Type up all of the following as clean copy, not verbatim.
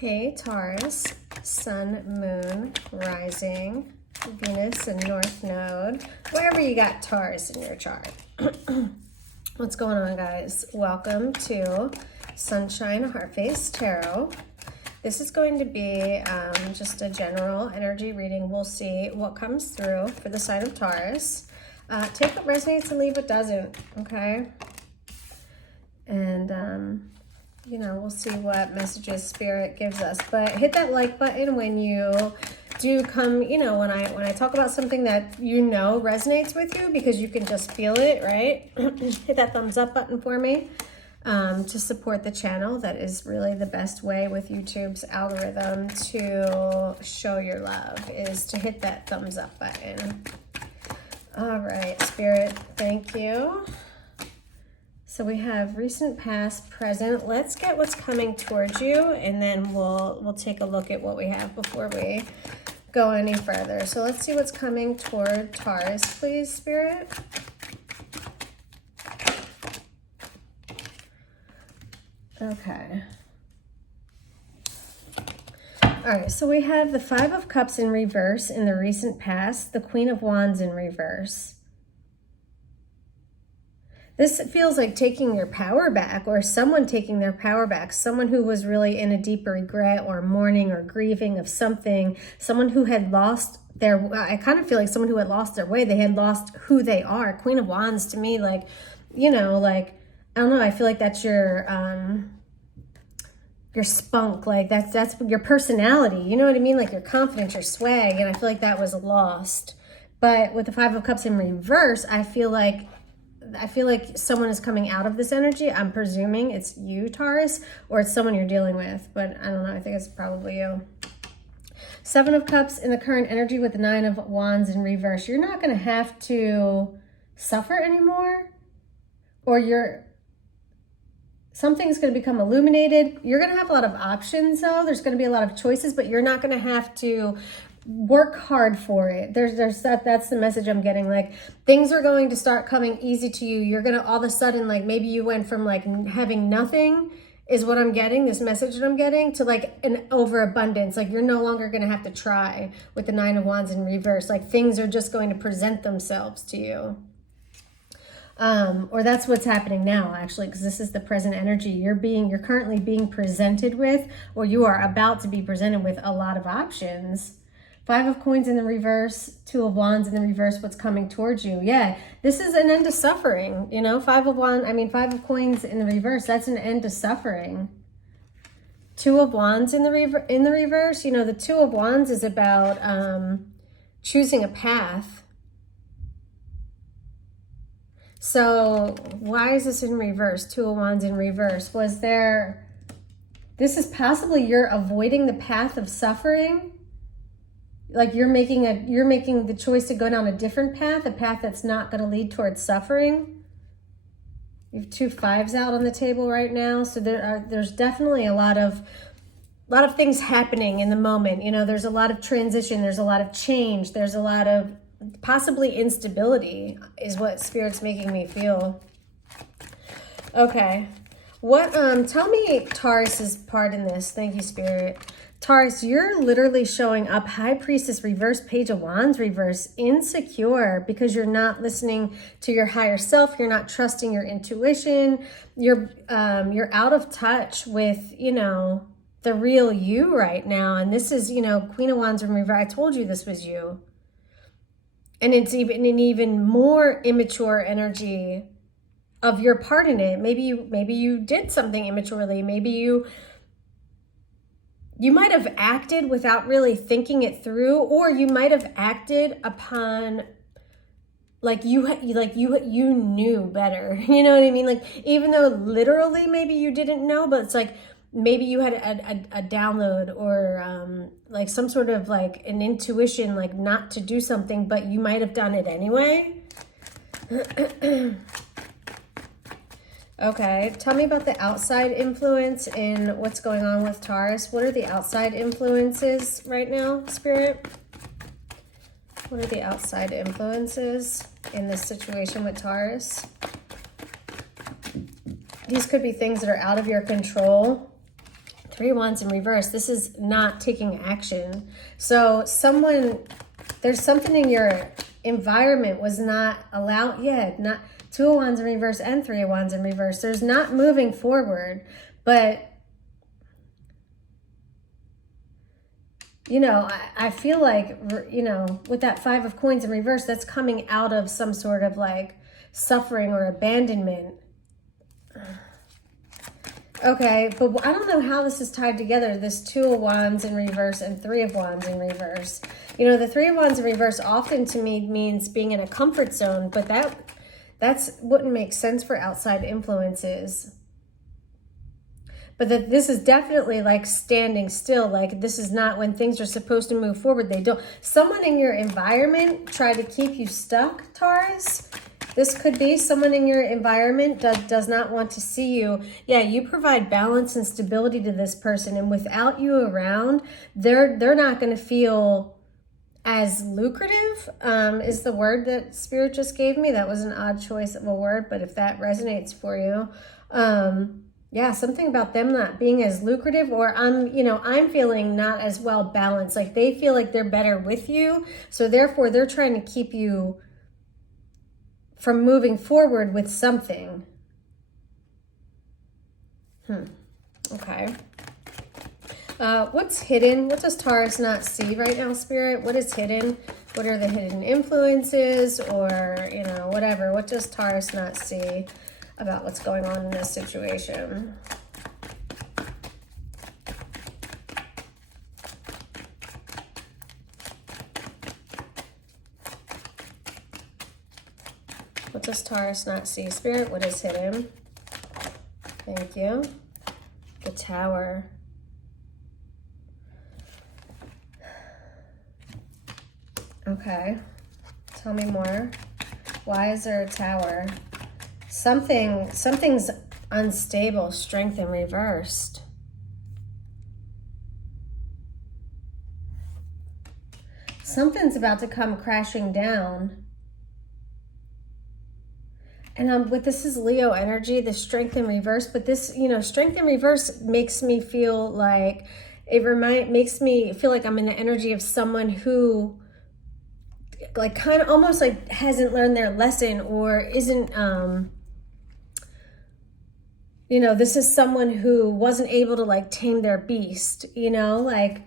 Hey Taurus, Sun, Moon, Rising, Venus, and North Node. Wherever you got Taurus in your chart. What's going on, guys? Welcome to Sunshine Heart-Face Tarot. This is going to be just a general energy reading. We'll see what comes through for the sign of Taurus. Take what resonates and leave what doesn't, okay? And you know, we'll see what messages Spirit gives us. But hit that like button when you do come, you know, when I talk about something that you know resonates with you, because you can just feel it, right? Hit that thumbs up button for me to support the channel. That is really the best way with YouTube's algorithm to show your love, is to hit that thumbs up button. All right, Spirit, thank you. So we have recent, past, present. Let's get what's coming towards you, and then we'll take a look at what we have before we go any further. So let's see what's coming toward Taurus, please, Spirit. Okay. All right, so we have the Five of Cups in reverse in the recent past, the Queen of Wands in reverse. This feels like taking your power back, or someone taking their power back, someone who was really in a deeper regret or mourning or grieving of something, someone who had lost their, I kind of feel like someone who had lost their way. They had lost who they are. Queen of Wands to me, like, you know, like, I don't know, I feel like that's your spunk, like that's your personality, you know what I mean? Like your confidence, your swag, and I feel like that was lost. But with the Five of Cups in reverse, I feel like someone is coming out of this energy. I'm presuming it's you, Taurus, or it's someone you're dealing with, but I don't know. I think it's probably you. Seven of Cups in the current energy with the Nine of Wands in reverse. You're not going to have to suffer anymore, or something's going to become illuminated. You're going to have a lot of options, though. There's going to be a lot of choices, but you're not going to have to work hard for it. That's the message I'm getting. Like, things are going to start coming easy to you. You're gonna all of a sudden, like, maybe you went from like having nothing, is what I'm getting, this message that I'm getting, to like an overabundance. Like, you're no longer gonna have to try with the Nine of Wands in reverse. Like, things are just going to present themselves to you. Or that's what's happening now, actually, because this is the present energy. You're currently being presented with, or you are about to be presented with, a lot of options. Five of Coins in the reverse, Two of Wands in the reverse, what's coming towards you. Yeah, this is an end to suffering, you know, Five of Coins in the reverse, that's an end to suffering. Two of Wands in the reverse, you know, the Two of Wands is about choosing a path. So why is this in reverse? Two of Wands in reverse. This is possibly you're avoiding the path of suffering. Like you're making the choice to go down a different path, a path that's not going to lead towards suffering. You have two fives out on the table right now, so there's definitely a lot of things happening in the moment. You know, there's a lot of transition, there's a lot of change, there's a lot of possibly instability, is what Spirit's making me feel. Okay, tell me Taurus's part in this. Thank you, Spirit. Taurus, you're literally showing up High Priestess reverse, Page of Wands reverse, insecure because you're not listening to your higher self. You're not trusting your intuition. You're out of touch with, you know, the real you right now. And this is, you know, Queen of Wands in reverse. I told you this was you. And it's even an even more immature energy of your part in it. Maybe you did something immaturely. Maybe you might have acted without really thinking it through, or you might have acted upon, like you knew better. You know what I mean? Like, even though literally maybe you didn't know, but it's like maybe you had a download, or like some sort of like an intuition, like not to do something, but you might have done it anyway. Okay, tell me about the outside influence in what's going on with Taurus. What are the outside influences right now, Spirit? What are the outside influences in this situation with Taurus? These could be things that are out of your control. Three of Wands in reverse. This is not taking action. So there's something in your environment was not allowed. Yeah, not Two of Wands in reverse and Three of Wands in reverse. There's not moving forward, but I feel like, with that Five of Coins in reverse, that's coming out of some sort of like suffering or abandonment. Okay, but I don't know how this is tied together, this Two of Wands in reverse and Three of Wands in reverse. The Three of Wands in reverse often to me means being in a comfort zone, but that's wouldn't make sense for outside influences. But this is definitely like standing still. Like this is not when things are supposed to move forward. They don't. Someone in your environment try to keep you stuck, Taurus. This could be someone in your environment does not want to see you. Yeah, you provide balance and stability to this person. And without you around, they're not going to feel as lucrative, is the word that Spirit just gave me. That was an odd choice of a word, but if that resonates for you, yeah, something about them not being as lucrative, or I'm feeling not as well balanced. Like they feel like they're better with you. So therefore they're trying to keep you from moving forward with something. Okay. What's hidden? What does Taurus not see right now, Spirit? What is hidden? What are the hidden influences, or, whatever? What does Taurus not see about what's going on in this situation? What does Taurus not see, Spirit? What is hidden? Thank you. The Tower. Okay. Tell me more. Why is there a Tower? Something's unstable. Strength in reversed. Something's about to come crashing down. And this is Leo energy, the strength in reverse. But this, strength in reverse makes me feel like makes me feel like I'm in the energy of someone who, like, kind of almost like hasn't learned their lesson, or isn't. This is someone who wasn't able to like tame their beast. Like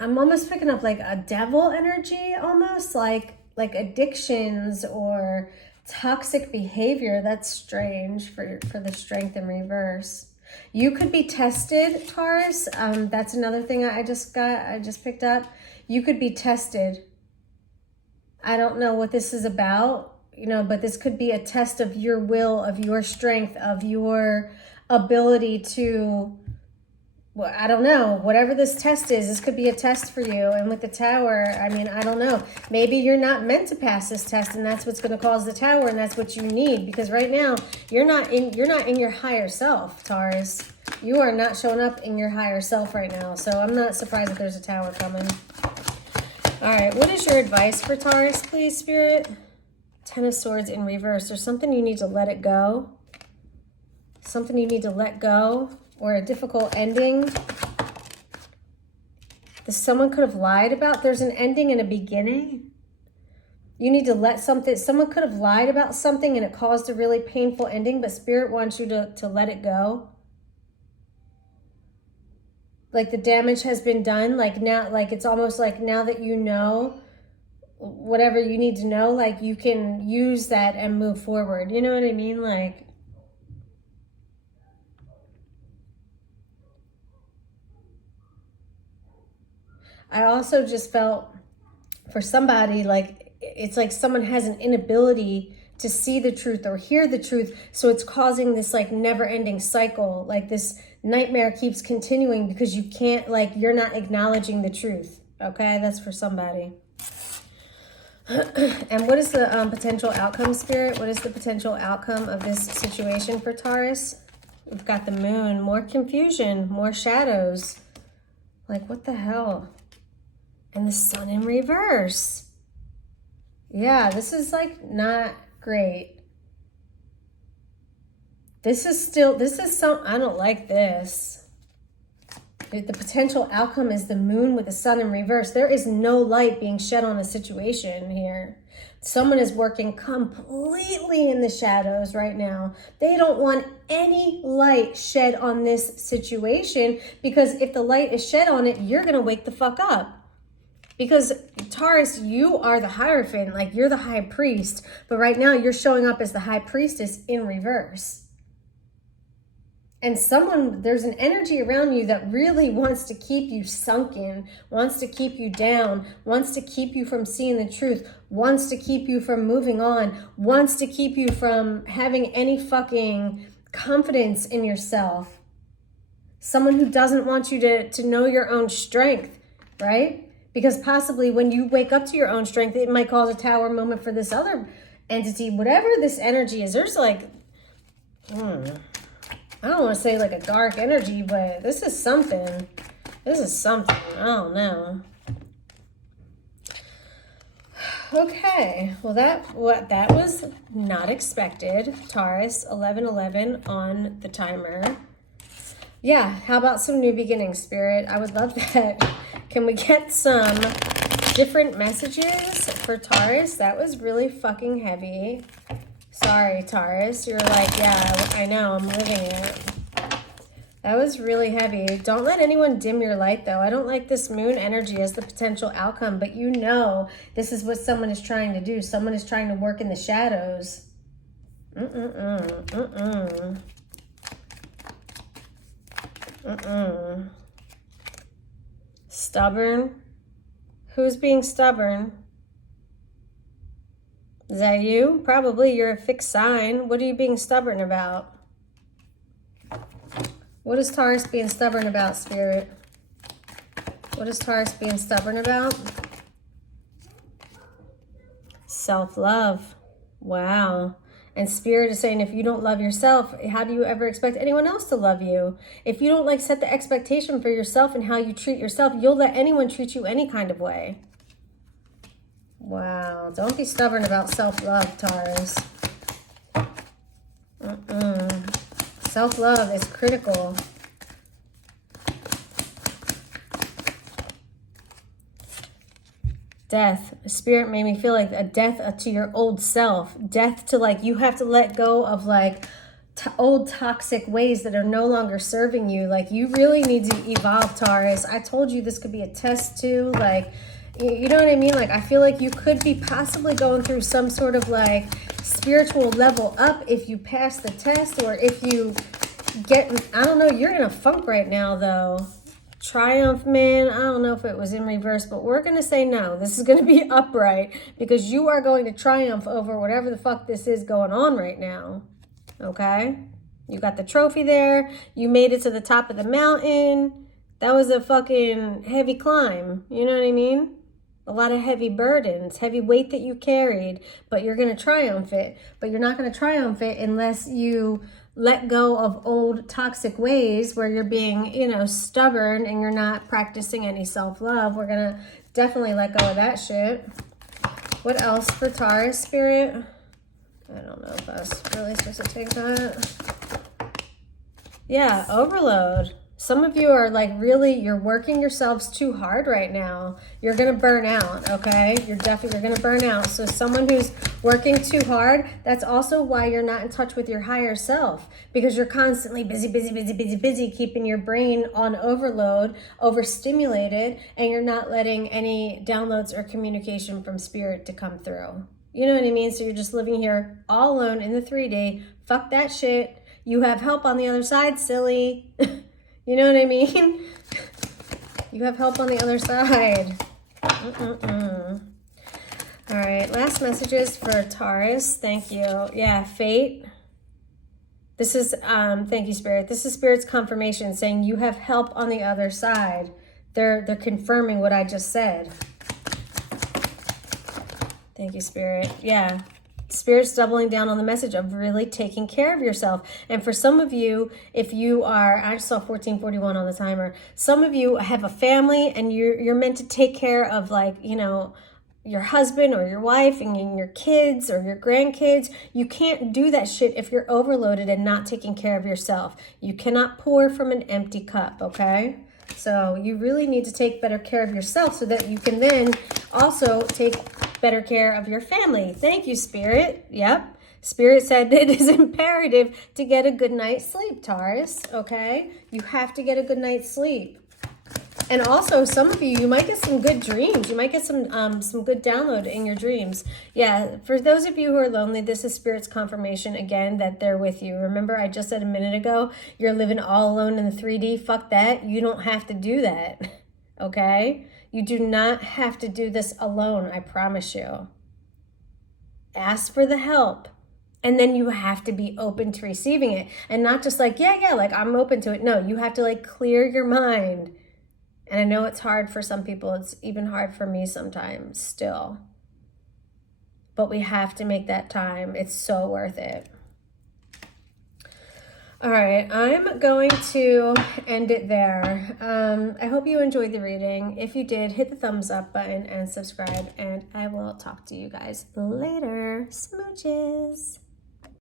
I'm almost picking up like a devil energy, almost like addictions or toxic behavior. That's strange for the strength in reverse. You could be tested, Taurus. That's another thing I just picked up. You could be tested. I don't know what this is about, but this could be a test of your will, of your strength, of your ability to, well, I don't know, whatever this test is, this could be a test for you. And with the Tower, I don't know. Maybe you're not meant to pass this test, and that's what's going to cause the Tower, and that's what you need. Because right now, you're not in your higher self, Taurus. You are not showing up in your higher self right now. So I'm not surprised that there's a Tower coming. All right, what is your advice for Taurus, please, Spirit? Ten of Swords in reverse. There's something you need to let it go. Something you need to let go. Or a difficult ending. Someone could have lied about. There's an ending and a beginning. You need to let something. Someone could have lied about something and it caused a really painful ending, but Spirit wants you to let it go. Like the damage has been done. Like now, like it's almost like now that you know whatever you need to know, like you can use that and move forward. You know what I mean? Like, I also just felt for somebody, like it's like someone has an inability to see the truth or hear the truth. So it's causing this like never ending cycle. Like this nightmare keeps continuing because you can't, like, you're not acknowledging the truth. Okay, that's for somebody. And what is the potential outcome, Spirit? What is the potential outcome of this situation for Taurus? We've got the Moon, more confusion, more shadows. Like, what the hell? And the Sun in reverse. Yeah, this is like not great. this is some, I don't like this. The potential outcome is the moon with the sun in reverse. There is no light being shed on a situation here. Someone is working completely in the shadows right now. They don't want any light shed on this situation, because if the light is shed on it, you're going to wake the fuck up. Because Taurus, you are the Hierophant, like you're the high priest, but right now you're showing up as the high priestess in reverse. And there's an energy around you that really wants to keep you sunken, wants to keep you down, wants to keep you from seeing the truth, wants to keep you from moving on, wants to keep you from having any fucking confidence in yourself. Someone who doesn't want you to know your own strength, right? Because possibly when you wake up to your own strength, it might cause a tower moment for this other entity. Whatever this energy is, there's like, I don't want to say like a dark energy, but this is something. This is something. I don't know. Okay. Well, that was not expected. Taurus, 11:11 on the timer. Yeah. How about some new beginnings, Spirit? I would love that. Can we get some different messages for Taurus? That was really fucking heavy. Sorry, Taurus. You're like, yeah, I know, I'm living it. That was really heavy. Don't let anyone dim your light, though. I don't like this moon energy as the potential outcome, but you know this is what someone is trying to do. Someone is trying to work in the shadows. Stubborn? Who's being stubborn? Is that you? Probably. You're a fixed sign. What are you being stubborn about? What is Taurus being stubborn about, Spirit? What is Taurus being stubborn about? Self-love. Wow. And Spirit is saying, if you don't love yourself, how do you ever expect anyone else to love you? If you don't like set the expectation for yourself and how you treat yourself, you'll let anyone treat you any kind of way. Wow. Don't be stubborn about self-love, Taurus. Self-love is critical. Death. Spirit made me feel like a death to your old self. Death to like, you have to let go of like old toxic ways that are no longer serving you. Like you really need to evolve, Taurus. I told you this could be a test too. Like, you know what I mean? Like, I feel like you could be possibly going through some sort of like spiritual level up if you pass the test, or if you get, I don't know, you're in a funk right now though. Triumph, man, I don't know if it was in reverse, but we're going to say no. This is going to be upright, because you are going to triumph over whatever the fuck this is going on right now. Okay? You got the trophy there. You made it to the top of the mountain. That was a fucking heavy climb. You know what I mean? A lot of heavy burdens, heavy weight that you carried, but you're going to triumph it. But you're not going to triumph it unless you let go of old toxic ways where you're being, you know, stubborn and you're not practicing any self-love. We're going to definitely let go of that shit. What else for Taurus, Spirit? I don't know if I was really supposed to take that. Yeah, overload. Some of you are like really, you're working yourselves too hard right now. You're going to burn out, okay? You're going to burn out. So someone who's working too hard, that's also why you're not in touch with your higher self, because you're constantly busy, keeping your brain on overload, overstimulated, and you're not letting any downloads or communication from Spirit to come through. You know what I mean? So you're just living here all alone in the 3D. Fuck that shit. You have help on the other side, silly. You know what I mean? You have help on the other side. All right, last messages for Taurus. Thank you. Yeah, fate. This is, thank you, Spirit. This is Spirit's confirmation saying you have help on the other side. They're confirming what I just said. Thank you, Spirit. Yeah. Spirit's doubling down on the message of really taking care of yourself. And for some of you, if you are, I just saw 1441 on the timer. Some of you have a family and you're meant to take care of, like, you know, your husband or your wife and your kids or your grandkids. You can't do that shit if you're overloaded and not taking care of yourself. You cannot pour from an empty cup, okay? So you really need to take better care of yourself so that you can then also take better care of your family. Thank you, Spirit. Yep. Spirit said it is imperative to get a good night's sleep, Taurus, okay? You have to get a good night's sleep. And also, some of you might get some good dreams. You might get some good download in your dreams. Yeah, for those of you who are lonely, this is Spirit's confirmation, again, that they're with you. Remember, I just said a minute ago, you're living all alone in the 3D. Fuck that. You don't have to do that, okay? You do not have to do this alone, I promise you. Ask for the help. And then you have to be open to receiving it. And not just like, yeah, like I'm open to it. No, you have to like clear your mind. And I know it's hard for some people. It's even hard for me sometimes still. But we have to make that time. It's so worth it. All right, I'm going to end it there. I hope you enjoyed the reading. If you did, hit the thumbs up button and subscribe. And I will talk to you guys later. Smooches.